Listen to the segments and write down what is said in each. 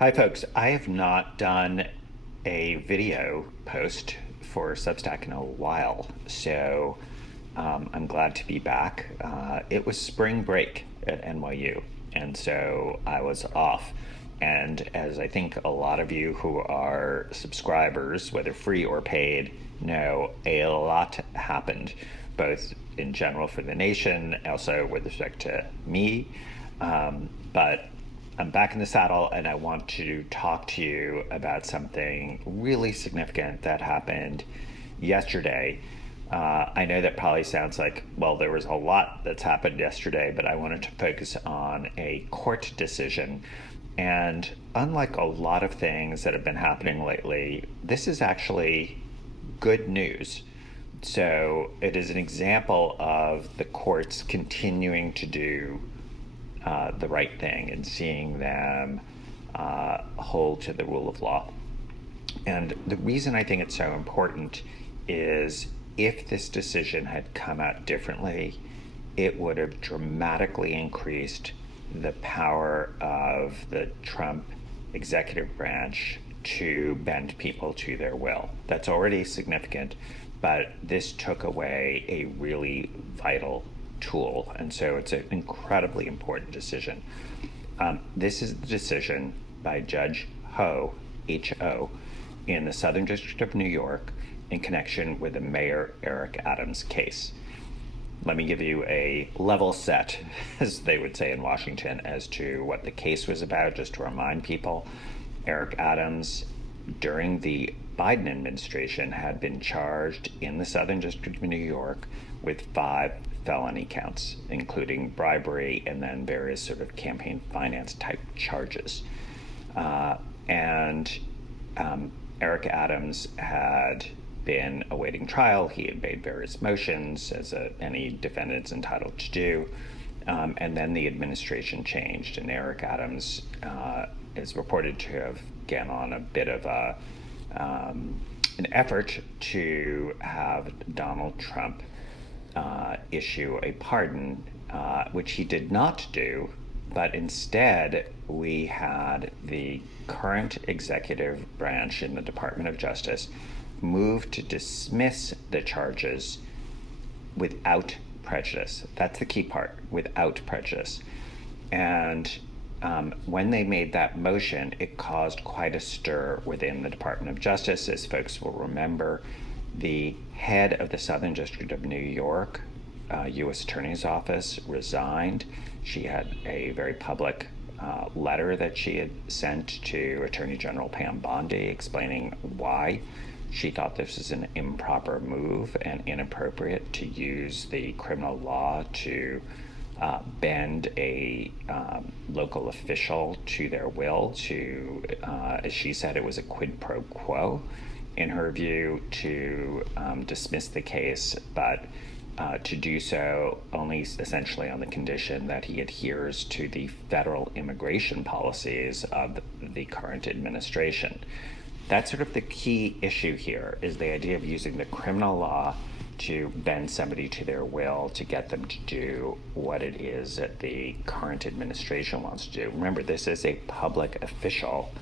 Hi, folks. I have not done a video post for Substack in a while, so I'm glad to be back. It was spring break at NYU, and so I was off. And as I think a lot of you who are subscribers, whether free or paid, know, a lot happened, both in general for the nation, also with respect to me. But I'm back in the saddle and I want to talk to you about something really significant that happened yesterday. I know that probably sounds like, well, there was a lot that's happened yesterday, but I wanted to focus on a court decision. And unlike a lot of things that have been happening lately, this is actually good news. So it is an example of the courts continuing to do the right thing and seeing them hold to the rule of law. And the reason I think it's so important is if this decision had come out differently, it would have dramatically increased the power of the Trump executive branch to bend people to their will. That's already significant, but this took away a really vital tool. And so it's an incredibly important decision. This is the decision by Judge Ho, H-O, in the Southern District of New York in connection with the Mayor Eric Adams case. Let me give you a level set, as they would say in Washington, as to what the case was about, just to remind people. Eric Adams, during the Biden administration, had been charged in the Southern District of New York with 5 felony counts, including bribery and then various sort of campaign finance type charges. And Eric Adams had been awaiting trial. He had made various motions, as any defendant's entitled to do. And then the administration changed, and Eric Adams is reported to have gone on a bit of an effort to have Donald Trump issue a pardon, which he did not do, but instead we had the current executive branch in the Department of Justice move to dismiss the charges without prejudice. That's the key part, without prejudice. And when they made that motion, it caused quite a stir within the Department of Justice. As folks will remember, the head of the Southern District of New York, U.S. Attorney's Office, resigned. She had a very public letter that she had sent to Attorney General Pam Bondi explaining why she thought this was an improper move and inappropriate to use the criminal law to bend a local official to their will, to, as she said, it was a quid pro quo, in her view, to dismiss the case, but to do so only essentially on the condition that he adheres to the federal immigration policies of the current administration. That's sort of the key issue here, is the idea of using the criminal law to bend somebody to their will, to get them to do what it is that the current administration wants to do. Remember, this is a public official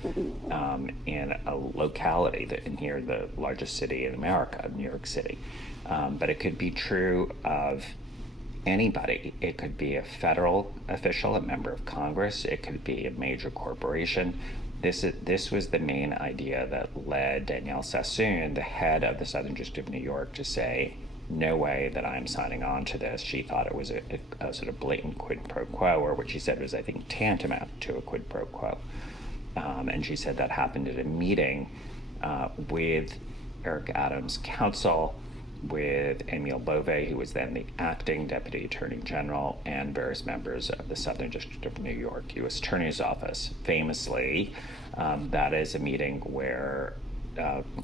in a locality, near the largest city in America, New York City. But it could be true of anybody. It could be a federal official, a member of Congress. It could be a major corporation. This was the main idea that led Danielle Sassoon, the head of the Southern District of New York, to say, no way that I'm signing on to this. She thought it was a sort of blatant quid pro quo, or what she said was, I think, tantamount to a quid pro quo. And she said that happened at a meeting with Eric Adams' counsel, with Emile Bove, who was then the acting Deputy Attorney General, and various members of the Southern District of New York U.S. Attorney's Office. Famously, that is a meeting where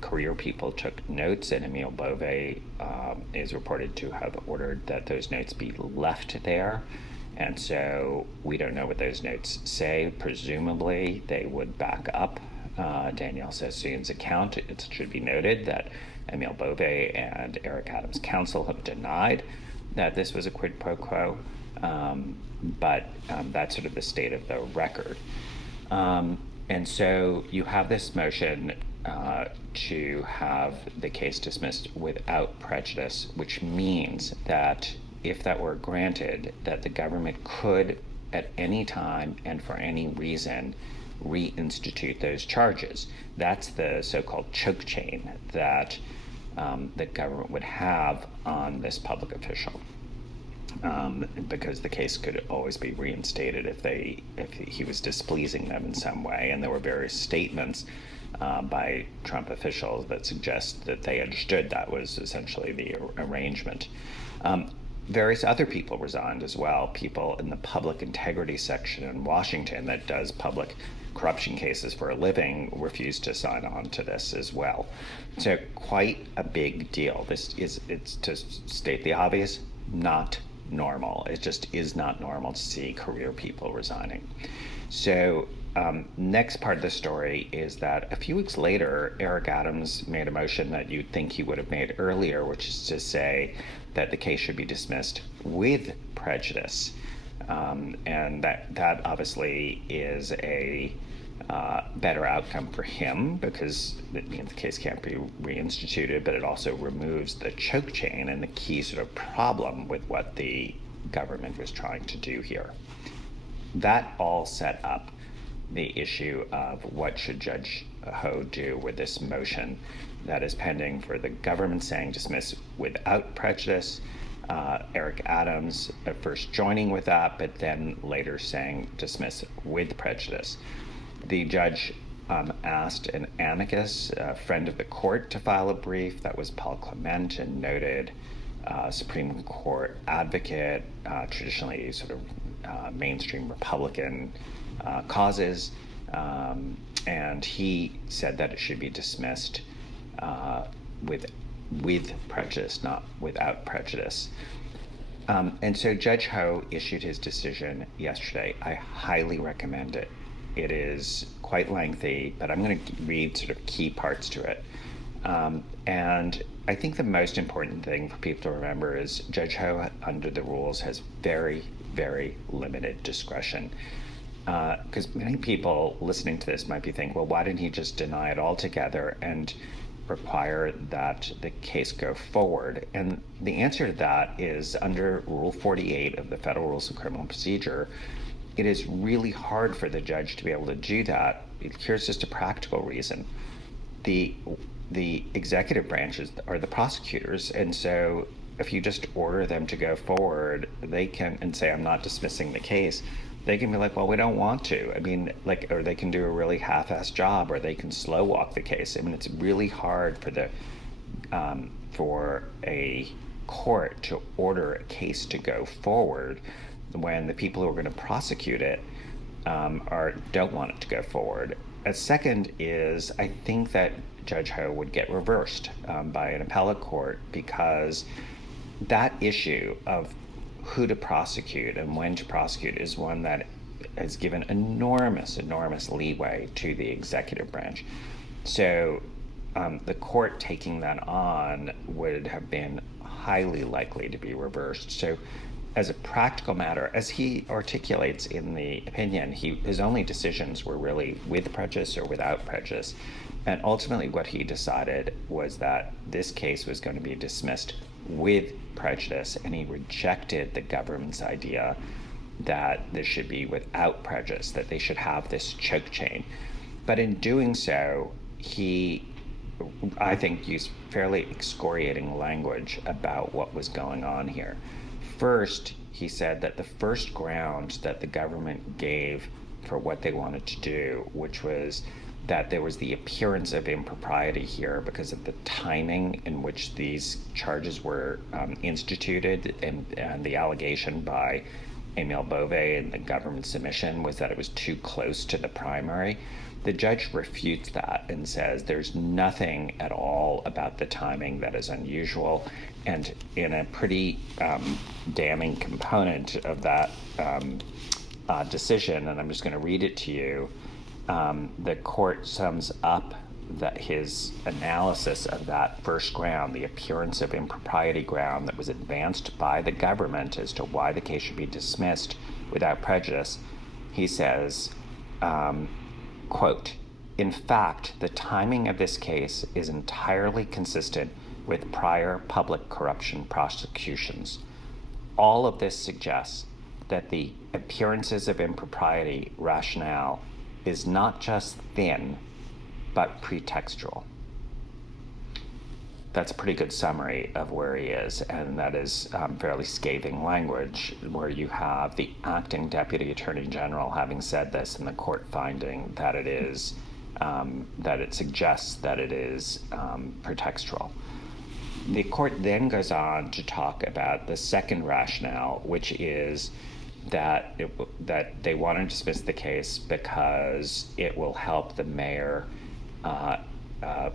career people took notes, and Emile Bove is reported to have ordered that those notes be left there. And so we don't know what those notes say. Presumably, they would back up Danielle Sassoon's account. It should be noted that Emile Bove and Eric Adams' counsel have denied that this was a quid pro quo, but that's sort of the state of the record. And so you have this motion to have the case dismissed without prejudice, which means that if that were granted, that the government could at any time and for any reason reinstitute those charges. That's the so-called choke chain that the government would have on this public official. Because the case could always be reinstated if he was displeasing them in some way, and there were various statements by Trump officials that suggest that they understood that was essentially the arrangement. Various other people resigned as well. People in the public integrity section in Washington that does public corruption cases for a living refused to sign on to this as well. So quite a big deal. It's to state the obvious, not normal. It just is not normal to see career people resigning. So next part of the story is that a few weeks later, Eric Adams made a motion that you'd think he would have made earlier, which is to say that the case should be dismissed with prejudice. And that obviously is a better outcome for him, because it means the case can't be reinstituted, but it also removes the choke chain and the key sort of problem with what the government was trying to do here. That all set up the issue of what should Judge Ho do with this motion that is pending for the government saying dismiss without prejudice, Eric Adams at first joining with that, but then later saying dismiss with prejudice. The judge asked an amicus, a friend of the court, to file a brief. That was Paul Clement, and noted Supreme Court advocate, traditionally sort of mainstream Republican causes. And he said that it should be dismissed with prejudice, not without prejudice. And so Judge Ho issued his decision yesterday. I highly recommend it. It is quite lengthy, but I'm going to read sort of key parts to it. And I think the most important thing for people to remember is Judge Ho, under the rules, has very, very limited discretion. Because many people listening to this might be thinking, well, why didn't he just deny it altogether and require that the case go forward? And the answer to that is, under Rule 48 of the Federal Rules of Criminal Procedure, it is really hard for the judge to be able to do that. Here's just a practical reason. The executive branches are the prosecutors, and so if you just order them to go forward, they can, and say, I'm not dismissing the case, they can be like, well, we don't want to. I mean, like, or they can do a really half-assed job, or they can slow walk the case. I mean, it's really hard for a court to order a case to go forward when the people who are going to prosecute it don't want it to go forward. A second is, I think that Judge Ho would get reversed by an appellate court, because that issue of who to prosecute and when to prosecute is one that has given enormous leeway to the executive branch. So the court taking that on would have been highly likely to be reversed. So as a practical matter, as he articulates in the opinion, his only decisions were really with prejudice or without prejudice. And ultimately what he decided was that this case was going to be dismissed with prejudice, and he rejected the government's idea that this should be without prejudice, that they should have this choke chain. But in doing so, he, I think, used fairly excoriating language about what was going on here. First, he said that the first ground that the government gave for what they wanted to do, which was that there was the appearance of impropriety here because of the timing in which these charges were instituted, and the allegation by Emile Beauvais in the government submission was that it was too close to the primary. The judge refutes that and says there's nothing at all about the timing that is unusual. And in a pretty damning component of that decision, and I'm just going to read it to you, the court sums up that his analysis of that first ground, the appearance of impropriety ground that was advanced by the government as to why the case should be dismissed without prejudice. He says, Quote, "In fact, the timing of this case is entirely consistent with prior public corruption prosecutions. All of this suggests that the appearances of impropriety rationale is not just thin, but pretextual." That's a pretty good summary of where he is, and that is fairly scathing language, where you have the acting deputy attorney general having said this, and the court finding that it is that it suggests that it is pretextual. The court then goes on to talk about the second rationale, which is that they want to dismiss the case because it will help the mayor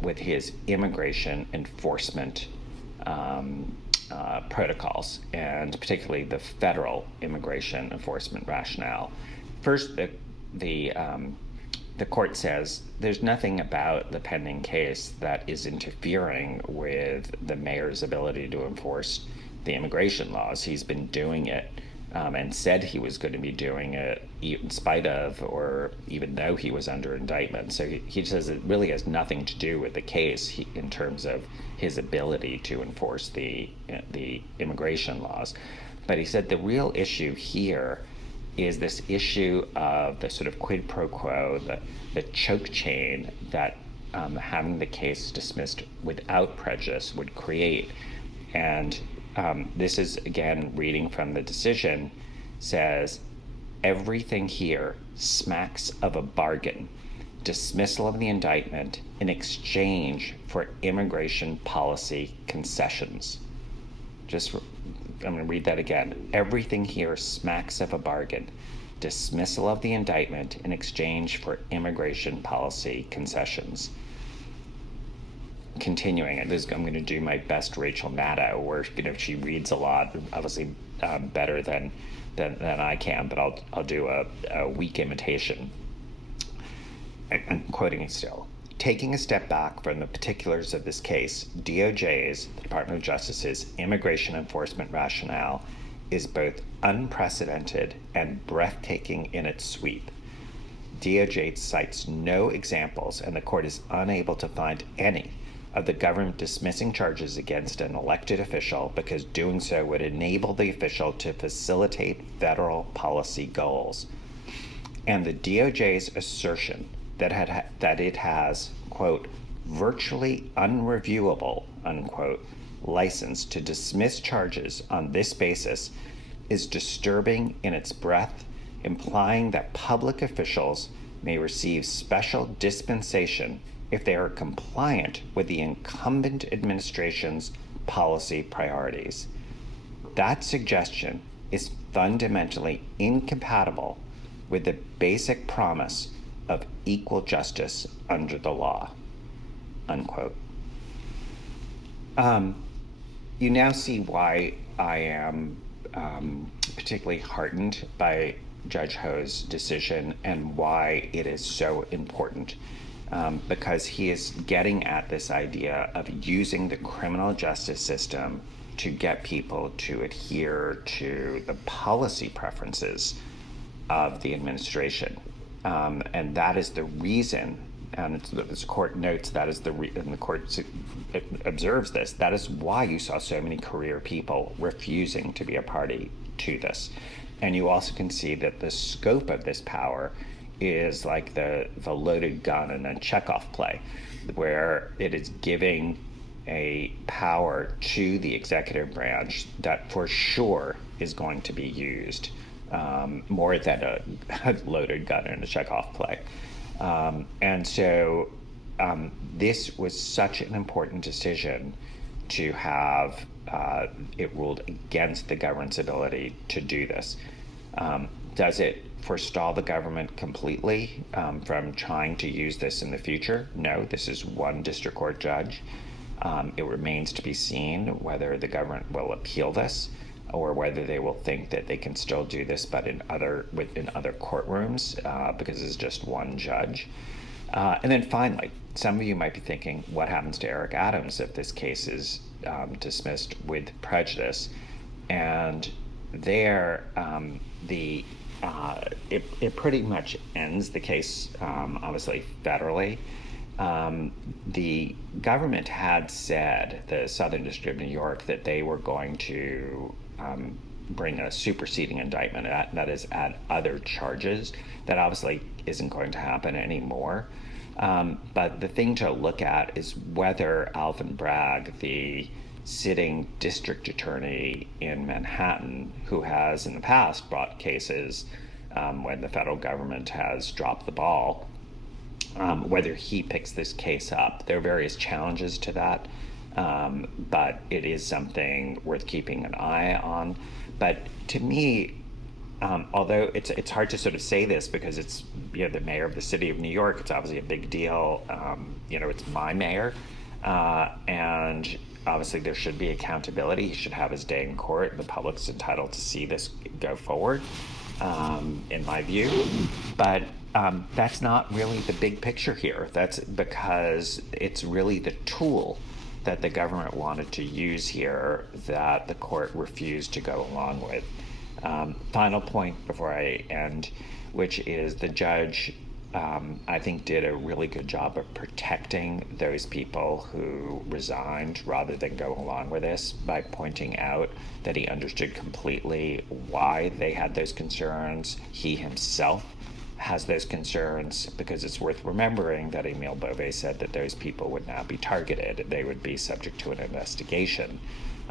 with his immigration enforcement protocols, and particularly the federal immigration enforcement rationale. First, the court says there's nothing about the pending case that is interfering with the mayor's ability to enforce the immigration laws. He's been doing it and said he was going to be doing it in spite of or even though he was under indictment. So he says it really has nothing to do with the case in terms of his ability to enforce the immigration laws. But he said the real issue here is this issue of the sort of quid pro quo, the choke chain that having the case dismissed without prejudice would create. And this is, again, reading from the decision, says, "Everything here smacks of a bargain. Dismissal of the indictment in exchange for immigration policy concessions." I'm going to read that again. "Everything here smacks of a bargain. Dismissal of the indictment in exchange for immigration policy concessions." Continuing, I'm going to do my best Rachel Maddow, where she reads a lot, obviously better than I can, but I'll do a weak imitation. I'm quoting it still. "Taking a step back from the particulars of this case, DOJ's, the Department of Justice's, immigration enforcement rationale is both unprecedented and breathtaking in its sweep. DOJ cites no examples, and the court is unable to find any, of the government dismissing charges against an elected official because doing so would enable the official to facilitate federal policy goals. And the DOJ's assertion that it has, quote, virtually unreviewable, unquote, license to dismiss charges on this basis is disturbing in its breadth, implying that public officials may receive special dispensation if they are compliant with the incumbent administration's policy priorities. That suggestion is fundamentally incompatible with the basic promise of equal justice under the law," unquote. You now see why I am particularly heartened by Judge Ho's decision and why it is so important. Because he is getting at this idea of using the criminal justice system to get people to adhere to the policy preferences of the administration. And that is the reason, and this court notes that is and the court observes this, that is why you saw so many career people refusing to be a party to this. And you also can see that the scope of this power is like the loaded gun in a Chekhov play, where it is giving a power to the executive branch that for sure is going to be used more than a loaded gun in a Chekhov play. And so this was such an important decision to have it ruled against the government's ability to do this. Does it forestall the government completely from trying to use this in the future? No, this is one district court judge. It remains to be seen whether the government will appeal this or whether they will think that they can still do this, but in other courtrooms, because it's just one judge. And then finally, some of you might be thinking, what happens to Eric Adams if this case is dismissed with prejudice? And there, it pretty much ends the case, obviously, federally. The government had said, the Southern District of New York, that they were going to bring a superseding indictment, that is, add other charges. That obviously isn't going to happen anymore. But the thing to look at is whether Alvin Bragg, the sitting district attorney in Manhattan, who has in the past brought cases when the federal government has dropped the ball, whether he picks this case up. There are various challenges to that, but it is something worth keeping an eye on. But to me, although it's hard to sort of say this because it's the mayor of the city of New York, it's obviously a big deal. It's my mayor, and obviously there should be accountability. He should have his day in court. The public's entitled to see this go forward, in my view. But that's not really the big picture here. That's because it's really the tool that the government wanted to use here that the court refused to go along with. Final point before I end, which is the judge, I think, did a really good job of protecting those people who resigned rather than go along with this by pointing out that he understood completely why they had those concerns. He himself has those concerns, because it's worth remembering that Emile Beauvais said that those people would now be targeted. They would be subject to an investigation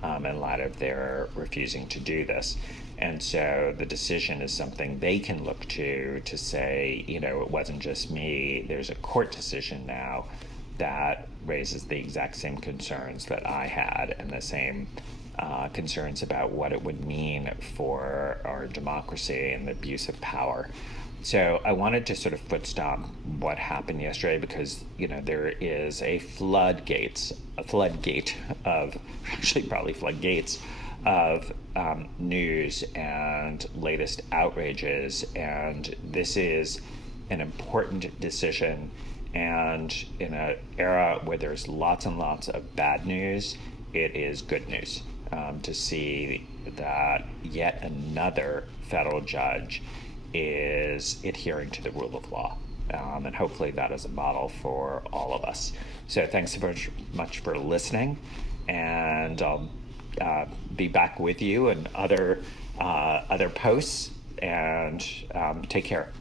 in light of their refusing to do this. And so the decision is something they can look to say, it wasn't just me. There's a court decision now that raises the exact same concerns that I had, and the same concerns about what it would mean for our democracy and the abuse of power. So I wanted to sort of foot stomp what happened yesterday, because there is a floodgate of, actually probably floodgates of news and latest outrages, and this is an important decision. And in an era where there's lots and lots of bad news, it is good news to see that yet another federal judge is adhering to the rule of law. And hopefully that is a model for all of us. So thanks so much for listening, and I'll be back with you and other posts, and take care.